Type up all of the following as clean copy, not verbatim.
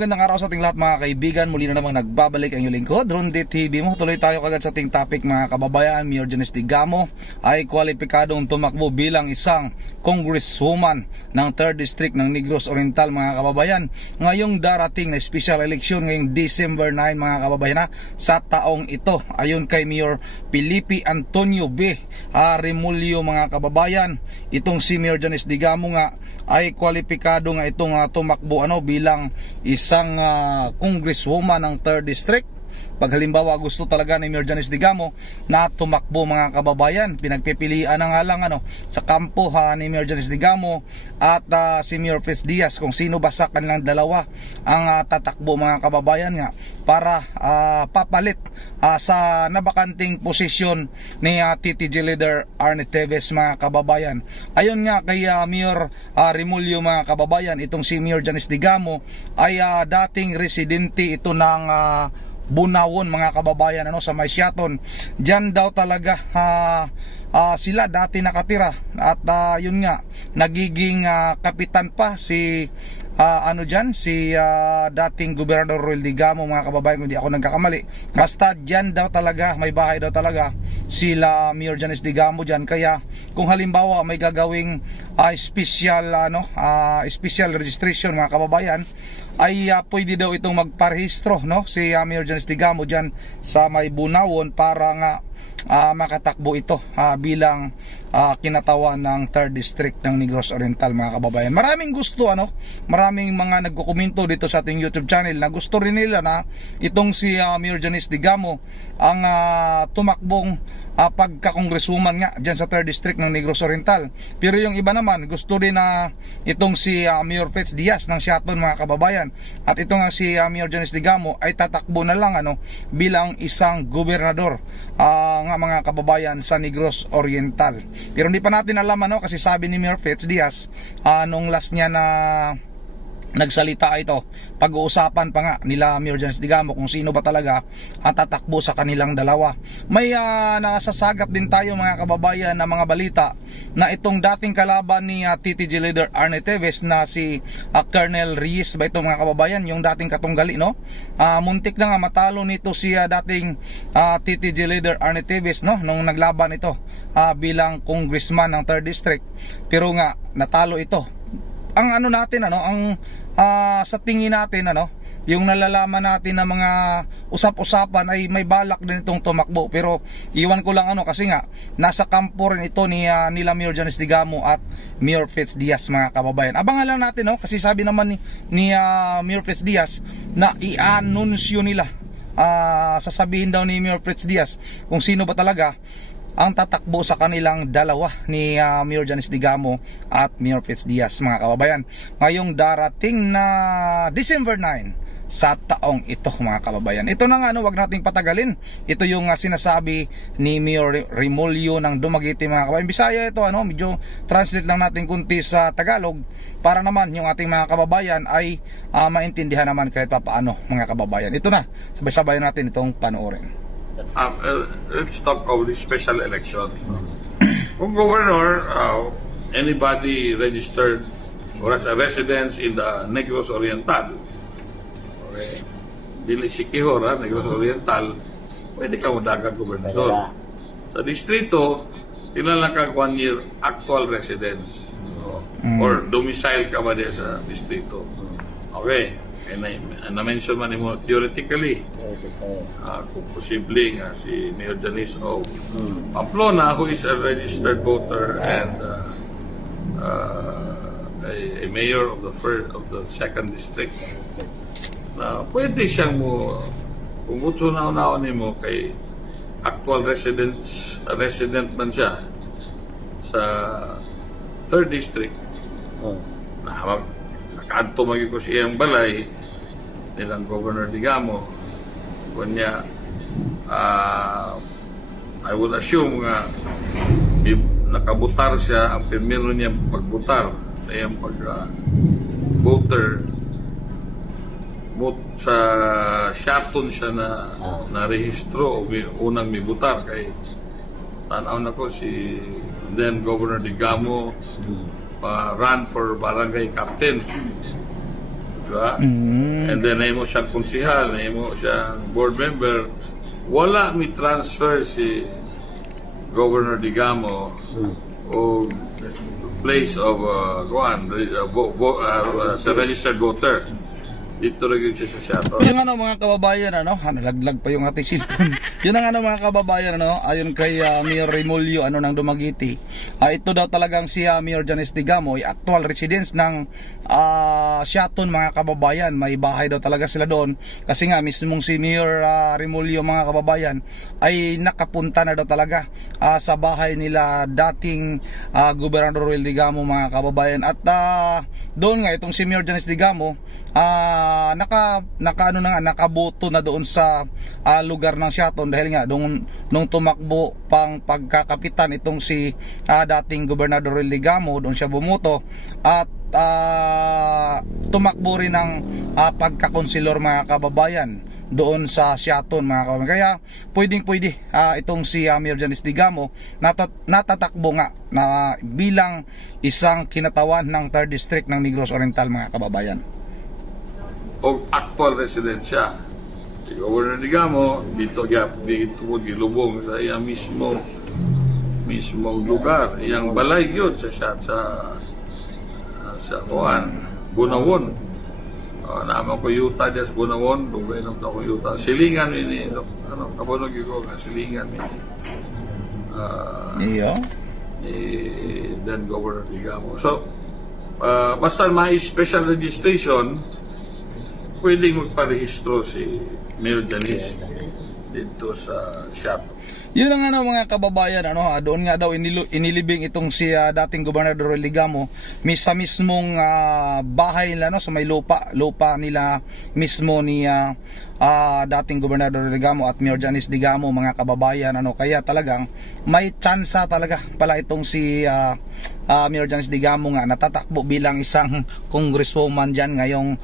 Magandang araw sa ating lahat mga kaibigan. Muli na namang nagbabalik ang iyong lingkod, Ronde TV mo. Tuloy tayo kagad sa ating topic mga kababayan. Mayor Janice Digamo ay kwalipikadong tumakbo bilang isang congresswoman ng 3rd District ng Negros Oriental mga kababayan. Ngayong darating na special election ngayong December 9 mga kababayan sa taong ito. Ayon kay Mayor Felipe Antonio B. Remulyo mga kababayan, itong si Mayor Janice Digamo nga ay kwalipikado nga itong tumakbo bilang isang congresswoman ng 3rd District. Pag halimbawa gusto talaga ni Mayor Janice Digamo na tumakbo mga kababayan, pinagpipilian na nga lang sa kampo ni Mayor Janice Digamo at si Mayor Fitz Diaz kung sino ba sa kanilang dalawa ang tatakbo mga kababayan nga para papalit sa nabakanting posisyon ni TTG leader Arnie Teves mga kababayan. Ayon nga kay Mayor Remulyo mga kababayan, itong si Mayor Janice Digamo ay dating residente ito ng Bunawon mga kababayan sa Maisyaton. Diyan daw talaga sila dati nakatira at yun nga nagiging kapitan pa si si dating Gobernador Roel Digamo mga kababayan, kung di ako nagkakamali. Basta diyan daw talaga, may bahay daw talaga sila Mayor Janice Digamo diyan. Kaya kung halimbawa may gagawing special special registration mga kababayan, ay pwede daw itong magparehistro si Mayor Janice Digamo diyan sa may Bunawon para nga makatakbo ito bilang kinatawan ng 3rd District ng Negros Oriental mga kababayan. Maraming gusto maraming mga nagkokomento dito sa ating YouTube channel na gusto rin nila na itong si Mayor Janice Digamo ang tumakbong pagka-congresswoman nga dyan sa 3rd District ng Negros Oriental. Pero yung iba naman gusto rin na itong si Mayor Fitz Diaz ng Siaton mga kababayan, at ito nga si Mayor Janice Digamo ay tatakbo na lang bilang isang gobernador nga mga kababayan sa Negros Oriental. Pero hindi pa natin alam kasi sabi ni Mayor Fitz Diaz nung last niya na nagsalita ito, pag-uusapan pa nga nila Mayor Janice Digamo kung sino ba talaga ang tatakbo sa kanilang dalawa. May nasasagap din tayo mga kababayan na mga balita na itong dating kalaban ni TTG leader Arnie Teves na si Colonel Reyes ba ito mga kababayan, yung dating katunggali muntik na nga matalo nito si dating TTG leader Arnie Teves nung naglaban ito bilang congressman ng 3rd District. Pero nga natalo ito. Ang natin ang sa tingin natin yung nalalaman natin na mga usap-usapan ay may balak din itong tumakbo. Pero iwan ko lang kasi nga nasa kampo rin ito ni nila Mayor Janice Digamo at Mayor Fitz Diaz mga kababayan. Abangan lang natin kasi sabi naman ni Mayor Fitz Diaz na i-anunsyo nila, sasabihin daw ni Mayor Fitz Diaz kung sino ba talaga ang tatakbo sa kanilang dalawa ni Mayor Janice Digamo at Mayor Fitz Diaz mga kababayan ngayong darating na December 9 sa taong ito mga kababayan. Ito na nga wag nating patagalin. Ito yung sinasabi ni Mayor Remulyo ng Dumaguete mga kababayan. Bisaya ito medyo translate lang natin kunti sa Tagalog para naman yung ating mga kababayan ay maintindihan naman kahit paano mga kababayan. Ito na, sabay-sabay natin itong panoorin. Let's talk of the special elections. Kung governor, anybody registered or as a residence in the Negros Oriental, okay, dili Siquijor, Negros Oriental, pwede ka madagang gobernador. Sa distrito, kailangan ka 1 year actual residence or domicile ka ba din sa distrito. Okay. And na-mention man mo theoretically, kung posible nga si Mayor Janice of Pamplona, who is a registered voter and a mayor of the 2nd District, na pwede siyang kung gusto na unawan mo kay actual resident man siya sa 3rd District, nakaadto magiging ko siyang balay nilang Governor Digamo kunya. I would assume nga nakabutar siya, ang primero niya pagbutar ay ang pag-voter sa Siaton siya na rehistro o unang mibutar kay tanaw na ko si then Governor Digamo run for barangay captain. di ba? And then nahimo siyang konsihal, nahimo siyang board member. Wala mi transfer si Governor Digamo o place of sa registered voter. Dito rin siya sa Seattle. Yung ano mga kababayan, nalaglag pa yung ating cellphone. Yun ang mga kababayan, ayon kay Mayor Remulyo ng Dumaguete. Ito daw talagang si Mayor Janice Digamo ay actual residence ng Seattle mga kababayan. May bahay daw talaga sila doon. Kasi nga mismong si Mayor Remulyo mga kababayan ay nakapunta na daw talaga sa bahay nila dating Gobernador Roel Digamo mga kababayan. At doon nga itong si Mayor Janice Digamo nakaboto na doon sa lugar ng Seattle dahil nga nung tumakbo pang pagkakapitan itong si dating Gobernador Roel Digamo, doon siya bumoto at tumakbo rin ng pagkakonsilor mga kababayan doon sa Seattle mga kababayan. Kaya pwede itong si Mayor Janice Digamo natatakbo nga na bilang isang kinatawan ng 3rd District ng Negros Oriental mga kababayan. O actual resident siya. Si Governor Digamo dito mo gilubong sa iyang mismo lugar, iyang balay yun sa Bunawon. Naman ko yuta diyan sa Bunawon, dugay nang ko yuta. Silingan ni kabonog ko silingan ni then Governor Digamo. So basta may special registration, pwedeng magparehistro si Mayor Janice dito sa Seattle. Yun ang mga kababayan, doon nga daw inilibing itong si dating Gobernador Roel Digamo sa mismong bahay nila, sa may lupa nila mismo ni dating Gobernador Roel Digamo at Mayor Janice Digamo mga kababayan. Kaya talagang may tsansa talaga pala itong si Mayor Janice Digamo nga natatakbo bilang isang congresswoman dyan ngayong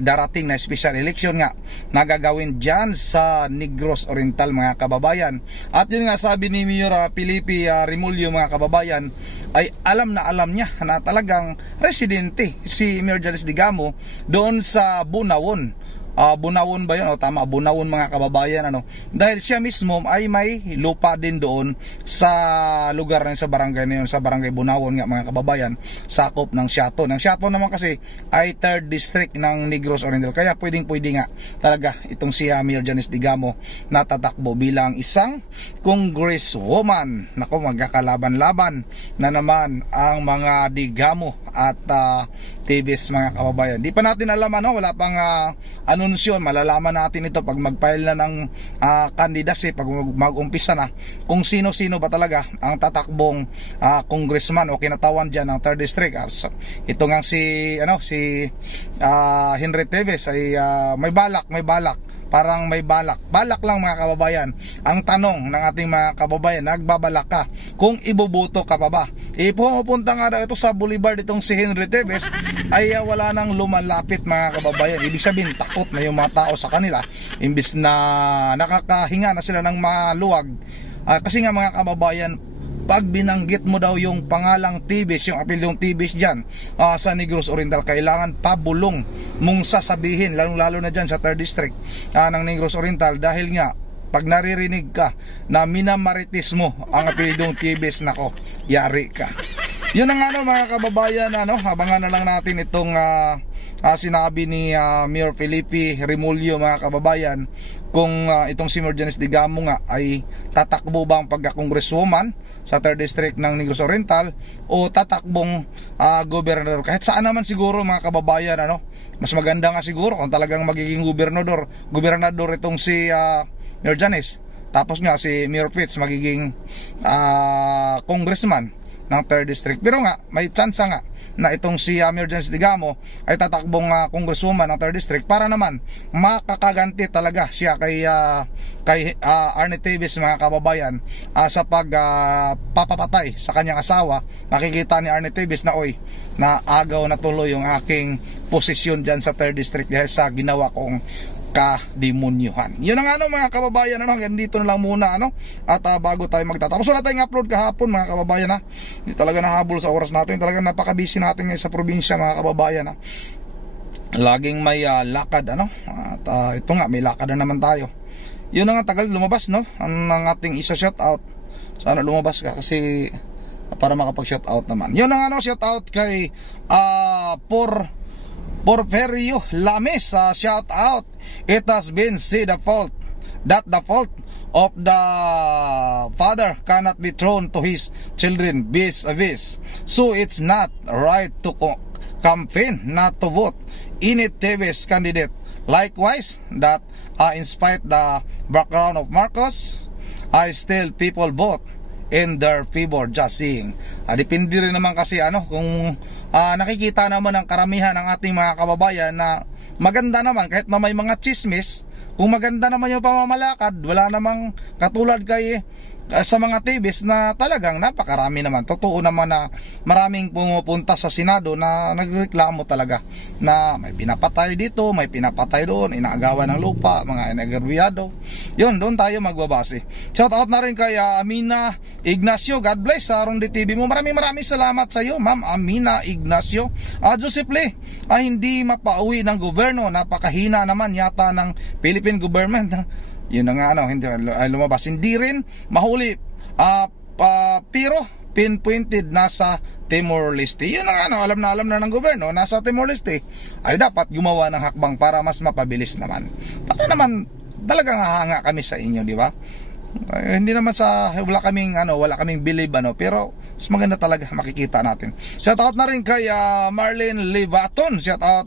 darating na special election nga nagagawin dyan sa Negros Oriental mga kababayan. At yun nga sabi ni Mayor Felipe Remulyo mga kababayan ay alam niya na talagang residente si Mayor Janice Digamo doon sa Bunawon. Bunawon ba yun? Tama, Bunawon mga kababayan. Dahil siya mismo ay may lupa din doon sa lugar na sa barangay na yun, sa barangay Bunawon nga mga kababayan, sakop ng Seattle. Ang Seattle naman kasi ay 3rd District ng Negros Oriental. Kaya pwede nga talaga itong si Mayor Janice Digamo natatakbo bilang isang congresswoman. Nako, magkakalaban-laban na naman ang mga Digamo at TVs mga kababayan. Di pa natin alam, wala pang anunsyon. Malalaman natin ito pag mag-file na ng candidacy, pag mag-umpisa na kung sino-sino ba talaga ang tatakbong congressman o kinatawan dyan ng 3rd District. Ito nga si Henry Teves ay may balak, parang may balak lang mga kababayan. Ang tanong ng ating mga kababayan, nagbabalak ka kung iboboto ka pa ba? Pupunta nga daw ito sa Boulevard itong si Henry Teves ay wala nang lumalapit mga kababayan. Ibig sabihin takot na yung mga tao sa kanila, imbis na nakakahinga na sila ng maluwag. Kasi nga mga kababayan, pag binanggit mo daw yung pangalang Tibes, yung apelyong Tibes dyan sa Negros Oriental, kailangan pabulong mong sasabihin, lalo na dyan sa 3rd District ng Negros Oriental. Dahil nga pag naririnig ka na minamaritis mo ang apelyong Tibes, nako, yari ka. Yun ang mga kababayan, abangan na lang natin itong sinabi ni Mayor Felipe Remulyo mga kababayan, kung itong si Mayor Janice Digamo nga ay tatakbo ba ang pagka-congresswoman sa 3rd District ng Negros Oriental o tatakbong gobernador. Kahit saan naman siguro mga kababayan, mas maganda nga siguro kung talagang magiging gobernador itong si Mayor Janice, tapos nga si Mayor Fitz magiging congressman ng 3rd District. Pero nga may chance nga na itong si Mayor Janice Digamo ay tatakbong congresswoman ng 3rd District para naman makakaganti talaga siya kay Arnie Teves mga kababayan sa pagpapatay sa kanyang asawa. Makikita ni Arnie Teves na na agaw na tuloy yung aking posisyon dyan sa 3rd District dahil sa ginawa kong kademonyuhan. Yun ang mga kababayan, hanggang dito na lang muna at bago tayo magtatapos, wala tayong upload kahapon mga kababayan hindi talaga nahabol sa oras natin, talaga napaka-busy natin ngayon sa probinsya mga kababayan laging may lakad ano. At ito nga, may lakad na naman tayo. Yun na nga, tagal lumabas no ang ating isa shoutout. Sana lumabas ka kasi para makapag-shoutout naman. Yun ang ano, shoutout kay Porferio Lames, shoutout. It has been said that the fault of the father cannot be thrown to his children vis-a-vis. So it's not right to campaign not to vote any Teves candidate. Likewise, that in spite the background of Marcos, I still people vote in their favor, just saying. Depende rin naman kasi ano, kung nakikita naman ng karamihan ng ating mga kababayan na maganda naman kahit may mga chismis. Kung maganda naman yung pamamalakad, wala namang katulad kay sa mga TVs na talagang napakarami naman. Totoo naman na maraming pumupunta sa Senado na nagreklamo talaga na may pinapatay dito, may pinapatay doon, inaagawan ng lupa, mga inagarwiyado. Yun, doon tayo magbabase. Shout out na rin kay Amina Ignacio. God bless sa Ronde TV mo. Maraming salamat sa iyo, Ma'am Amina Ignacio. Joseph Lee, hindi mapauwi ng gobyerno. Napakahina naman yata ng Philippine government. Yun na nga ano, hindi lumabas. Hindi rin mahuli pero pinpointed nasa Timor-Leste. Yun na nga ano, alam na ng gobyerno nasa Timor-Leste. Ay dapat gumawa ng hakbang para mas mapabilis naman. Para naman talagang hahanga kami sa inyo, di ba? Hindi naman sa wala kaming believe ano, pero mas maganda talaga makikita natin. Shout out na rin kay Marlene Levaton. Shout out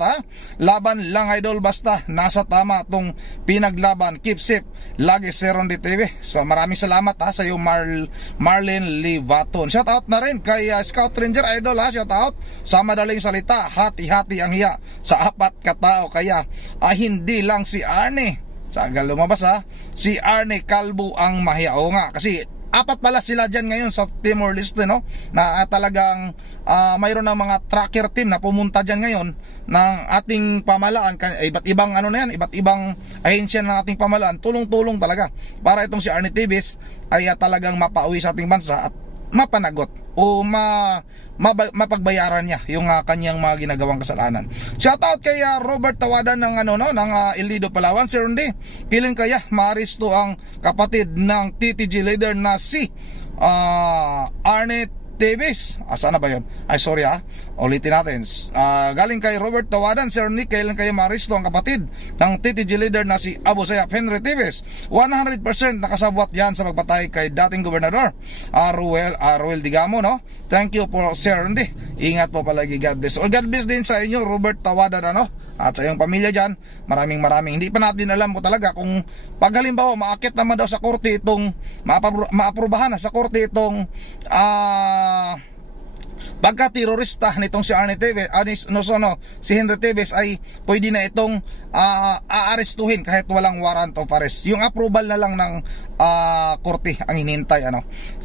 laban lang idol, basta nasa tama tong pinaglaban. Keep safe lagi si Ronde TV. So maraming salamat sa iyo Marlene Levaton. Shout out na rin kay Scout Ranger idol shout out. Sa madaling salita, hati-hati ang hiya sa apat katao, kaya hindi lang si Arnie. Sagal lumabas si Arnie Calvo ang mahiya. O nga, kasi apat pala sila dyan ngayon sa Timor-Leste no, na talagang mayroon ng mga tracker team na pumunta dyan ngayon ng ating pamahalaan. Iba't ibang ano na yan, iba't ibang ahensya ng ating pamahalaan, tulong-tulong talaga para itong si Arnie Teves ay talagang mapauwi sa ating bansa at mapanagot o mapagbayaran niya yung kanyang mga ginagawang kasalanan. Shoutout kay Robert Tawadan ng ng El Nido, Palawan. Sir Ronde, kailan kaya maaresto ang kapatid ng TTG leader na si Arnie Teves? Saan na ba yun? Ay sorry ulitin natin. Galing kay Robert Tawadan. Sir Ronde, kailan kaya maaresto ang kapatid ng TTG leader na si Abu Sayyaf Henry Teves? 100% nakasabwat yan sa pagpatay kay dating gobernador Ruel Digamo no. Thank you po Sir Ronde. Ingat po palagi. God bless. God bless din sa inyo Robert Tawadan at sa iyong pamilya dyan. Maraming hindi pa natin alam po talaga kung pag halimbawa maakit naman daw sa korte itong maaprubahan na sa korte itong pagka-terorista nitong si Arnie Teves, si Henry Teves, ay pwede na itong aarestuhin kahit walang warrant of arrest. Yung approval na lang ng korte ang hinintay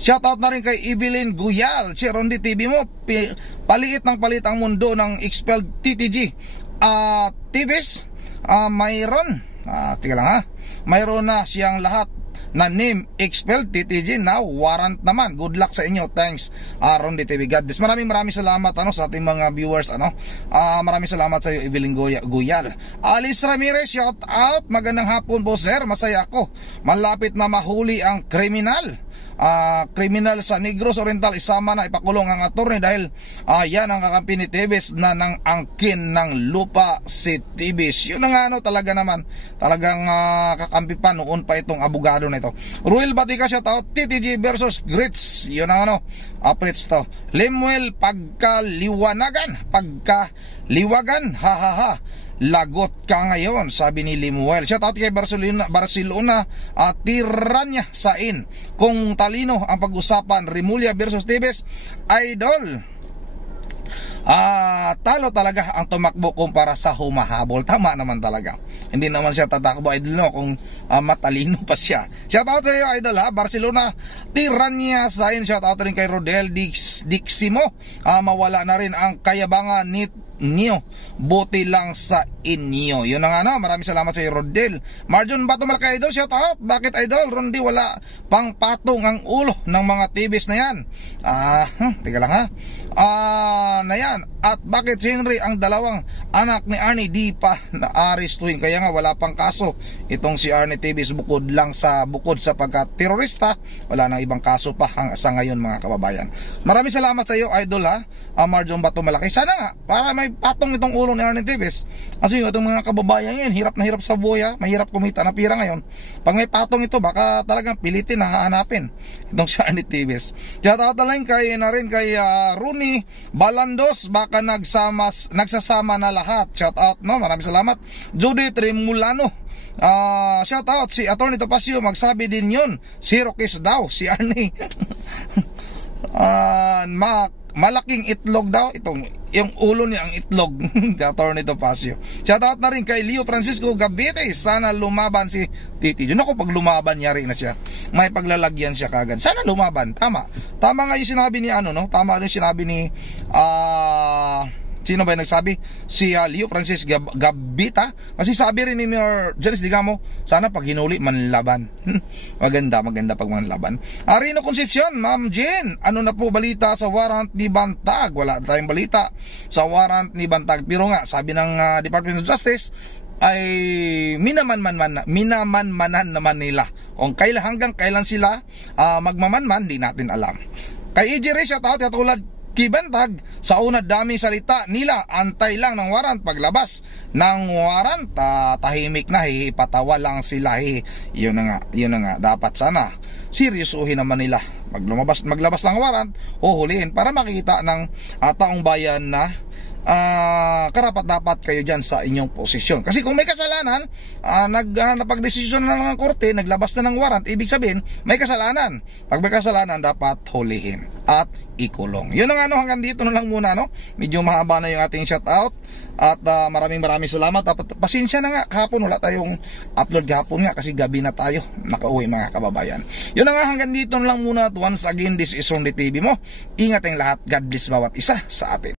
Shoutout na rin kay Evelyn Guyal. Si Ronde TV mo, paliit ang mundo ng expelled TTG Teves. Mayroon mayroon na siyang lahat na name expelled TTG, now warrant naman. Good luck sa inyo. Thanks Ronde TV. God bless. Maraming salamat sa ating mga viewers maraming salamat sa iyo Evelyn Guyal. Alice Ramirez, shout out. Magandang hapon po sir, masaya ako. Malapit na mahuli ang kriminal sa Negros Oriental. Isama na ipakulong ang attorney dahil yan ang kakampi ni Teves na nang angkin ng lupa si Teves. Yun nga talaga naman, talagang kakampi pa noon pa itong abogado na ito. Ruel Batica, shout out. TTG versus Grits, yun ang updates to. Lemuel, pagkaliwagan, hahaha, lagot ka ngayon, sabi ni Limuel. Shout out kay Barcelona Tiranya Sain. Kung talino ang pag-usapan Remulla versus Teves, idol, talo talaga ang tumakbo kumpara sa humahabol. Tama naman talaga, hindi naman siya tatakbo idol kung matalino pa siya. Shout out sa iyo idol Barcelona Tiranya Sain. Shout out rin kay Rodel Diximo. Mawala na rin ang kayabangan ni niyo. Buti lang sa inyo. Yun na nga na, maraming salamat sa iyo, Rodel. Marjon Bato Malaki Idol, shout out. Bakit Idol? Rondi, wala pang patong ang ulo ng mga TVs na yan. Teka lang ha. Na yan. At bakit si Henry ang dalawang anak ni Arnie di pa na-aristuhin? Kaya nga wala pang kaso itong si Arnie TVs bukod sa pagka-terorista. Wala nang ibang kaso pa sa ngayon mga kababayan. Maraming salamat sa iyo, Idol ha. Marjon Bato Malaki. Sana nga para may patong itong ulo ni Arnie TVs. Kasi itong mga kababayan yan, hirap na hirap sa buhay ha. Mahirap kumita na pira ngayon. Pag may patong ito, baka talagang pilitin na hahanapin itong si Arnie TVs. Shout out na rin kay Rooney Balandos, baka nagsasama na lahat. Shout out, no? Maraming salamat. Judy Tremulano, shout out. Si Atty. Topacio magsabi din yun, zero kiss daw si Arnie. Malaking itlog daw itong, yung ulo niya ang itlog. Atty. Topacio. Shout out na rin kay Leo Francisco Gabite, sana lumaban si Titi. Yun ako, pag lumaban yari na siya, may paglalagyan siya kagad. Sana lumaban. Tama nga yung sinabi ni tama rin sinabi ni sino ba yung nagsabi? Si Leo Francis Gabita. Kasi sabi rin ni Mayor Janice Digamo, sana pag hinuli manlaban. maganda pag manlaban. Rino Concepcion, Ma'am Jen, ano na po balita sa warrant ni Bantag? Wala tayong balita sa warrant ni Bantag. Pero nga, sabi ng Department of Justice ay minamanmanan naman nila. Kung hanggang kailan sila magmamanman, di natin alam. Kay EJ Ray, shout out, katulad Kibantag, sa una daming salita nila, antay lang ng warrant, paglabas ng warrant, tahimik na, patawa lang sila. Yun na nga, dapat sana seryosuhin naman nila. Maglabas ng warrant, huhulihin para makita ng taong bayan na karapat dapat kayo dyan sa inyong posisyon. Kasi kung may kasalanan, napag-desisyon na ng korte, naglabas na ng warrant, ibig sabihin may kasalanan. Pag may kasalanan, dapat hulihin at ikulong. Yun na nga, hanggang dito na lang muna, medyo mahaba na yung ating shoutout. At maraming salamat. Pasensya na nga, kahapon wala tayong upload kahapon nga kasi gabi na tayo nakauwi mga kababayan. Yun na nga, hanggang dito na lang muna. At once again, this is Rondi TV mo. Ingat ang lahat. God bless bawat isa sa atin.